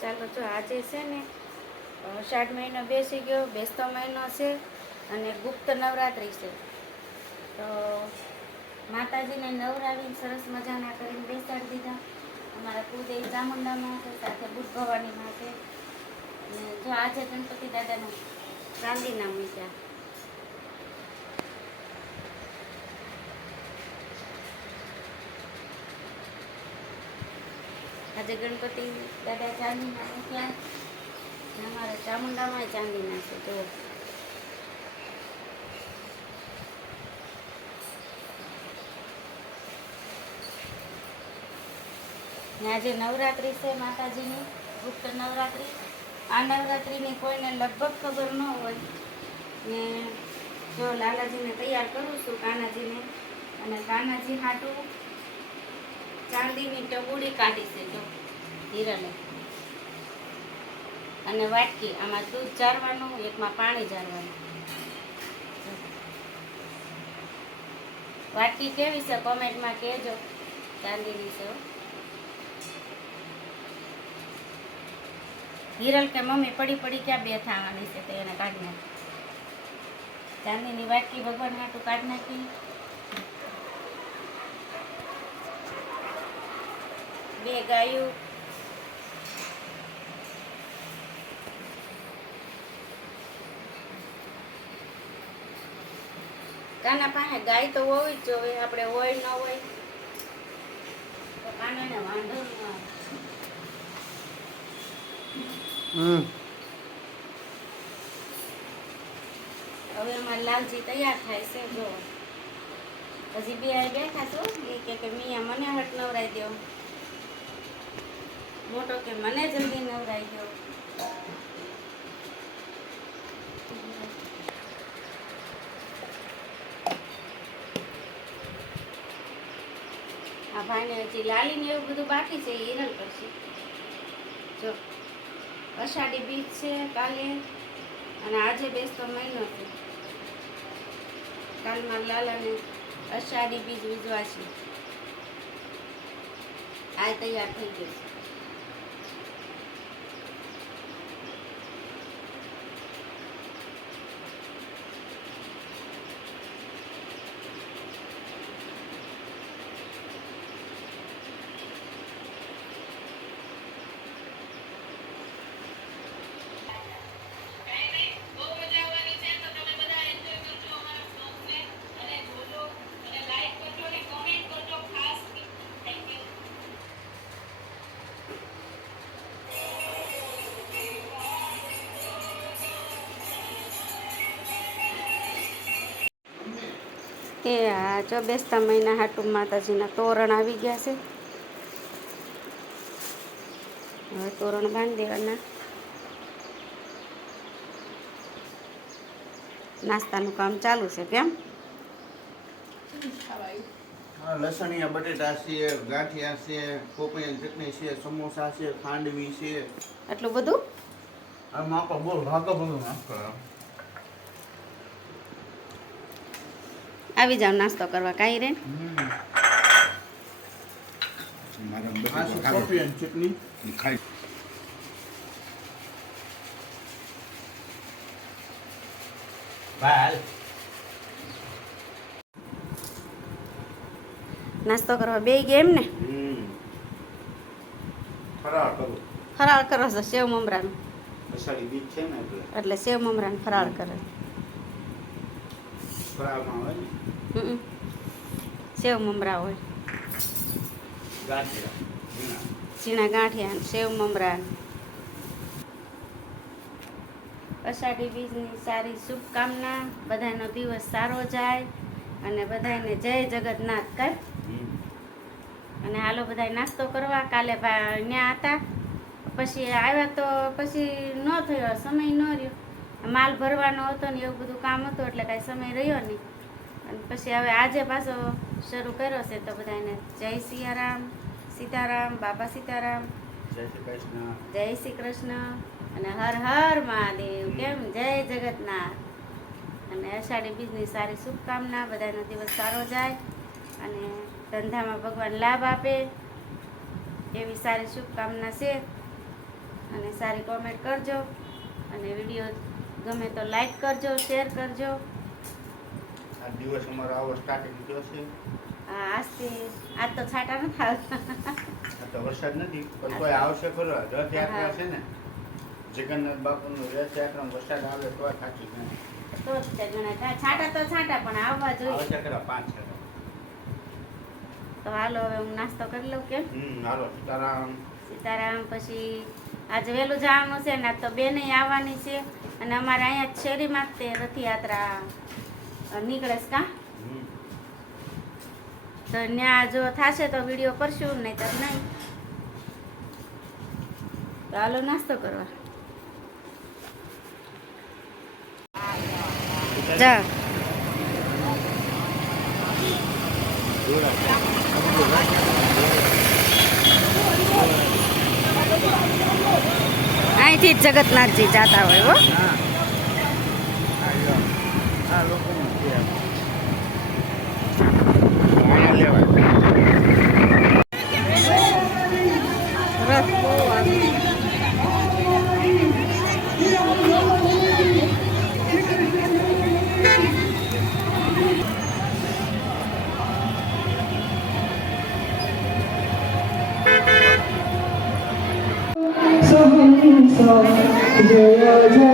ચાલો જો આજે છે ને અષાઢ મહિનો બેસી ગયો, બેસતો મહિનો છે અને ગુપ્ત નવરાત્રિ છે. તો માતાજીને નવરાવીને સરસ મજાના કરીને બેસાડી દીધા. અમારા કુળદેવી ચામુંડામાં છે, સાથે બુટ ભવાનીમાં છે. અને જો આજે ગણપતિ દાદાનું ચાંદીના મૂક્યા. આજે ગણપતિ દાદા ચાંદીના મૂક્યા અને અમારા ચામુંડામાં ચાંદીના છે. જો આજે નવરાત્રિ છે માતાજીની, ગુપ્ત નવરાત્રિ. આ નવરાત્રિની કોઈને લગભગ ખબર ન હોય ને જો લાલાજીને તૈયાર કરું છું, કાનાજીને. અને કાનાજી હાટું ચાંદીની ટબુડી કાઢી છે જો હીરાને. અને વાટકી, આમાં દૂધ ચારવાનું, એકમાં પાણી ચારવાનું. વાટકી કેવી છે કોમેન્ટમાં કહેજો. ચાંદીની છે. હિરલ કે મમ્મી પડી ક્યાં બે થવાની છે, તો એને કાઢી નાખી. ચાંદીની વાટકી ભગવાન હાટું કાઢી નાખી. બે ગાયું. કાના પાસે ગાય તો હોવી જ જોઈએ, આપણે હોય ન હોય તો કાનાને વાંધો ન આવે. હવે અમારા લાલજી તૈયાર થાય છે. જો હજી બે બેઠા છો. એ કે મિયા મને હટ નવરાઈ દો, મોટો કે મને જલ્દી નવરાઈ દો. આ ભાઈને હજી લાલી ને એવું બધું બાકી છે, એ હિરલ કરશે. જો અષાઢી બીજ છે કાલે, અને આજે બેસતો મહિનો છે. કાલમાં લાલાને અષાઢી બીજ ઉજવા છે. આ તૈયાર થઈ ગયું છે. એ આ જો બેસતા મહિના હાટું માતાજીના તોરણ આવી ગયા છે. હવે તોરણ બાંધી દેવાના. નાસ્તાનું કામ ચાલુ છે. કેમ લસણિયા બટેટા છે, ગાંઠિયા છે, કોપૈયાની ચટણી છે, સમોસા છે, ખાંડવી છે. આટલું બધું? આમાં આપણે બહુ ભાગો બધું નાસ્તો. આવી જાવ નાસ્તો કરવા. કાંઈ રે કોપૈયાની ચટણી ખાઈ. નાસ્તો કરવા બે ગયા એમ ને? ફરાળ કરો છો સેવ મમરાનું? અષાઢી બીજ છે ને એટલે સેવ મમરાનું ફરાળ કરે. ફરાળમાં હોય ને સેવ મમરા હોય, ઝીણા ગાંઠિયા, સેવ મમરા. અષાઢી બીજની સારી શુભકામના. બધાનો દિવસ સારો જાય અને બધાને જય જગન્નાથ કર. અને હાલો બધા નાસ્તો કરવા. કાલે ત્યાં હતા, પછી આવ્યા તો પછી ન થયો, સમય ન રહ્યો. માલ ભરવાનો હતો ને એવું બધું કામ હતું, એટલે કાંઈ સમય રહ્યો નહીં. અને પછી હવે આજે પાછો શરૂ કર્યો છે. તો બધાને જય સિયારામ, સીતારામ, બાપા સીતારામ, જય શ્રી કૃષ્ણ અને હર હર મહાદેવ. કેમ જય જગન્નાથ. અને અષાઢી બીજની સારી શુભકામના. બધાનો દિવસ સારો જાય અને ધંધામાં ભગવાન લાભ આપે એવી સારી શુભકામના છે. અને સારી કોમેન્ટ કરજો અને વિડીયો ગમે તો લાઈક કરજો, શેર કરજો. આ દિવસ અમારો આવો સ્ટાર્ટિંગ થયો છે. આજ તો છાંટા નથી આવતા. આ તો વરસાદ નથી પણ કોઈ આવશે ખરો. રથયાત્રા છે ને, જગન્નાથ બાપુનું રથયાત્રા વરસાદ આવે તો થાકી ગયું. તો જ તે ગણાય. છાંટા તો છાંટા પણ આવવા જોઈએ. આવશે ખરા 5 છે. તો હાલો હવે હું નાસ્તો કરી લઉં કેમ. હાલો સીતારામ. સીતારામ. પછી આજે વહેલું જવાનું છે ને, આજ તો બેન આવવાની છે અને અમારે અહીંયા શેરીમાં જ તે રથયાત્રા નીકળે છે કા. તો ત્યાં જો થશે તો વિડીયો કરશું, નહીં તો નહીં. તો હાલો નાસ્તો કરવા જા. અહીંથી જ જગન્નાથજી જાતા હોય હો. આ લોકોનું છે. આયા લેવાય. રથ બહુ આવે. जय जय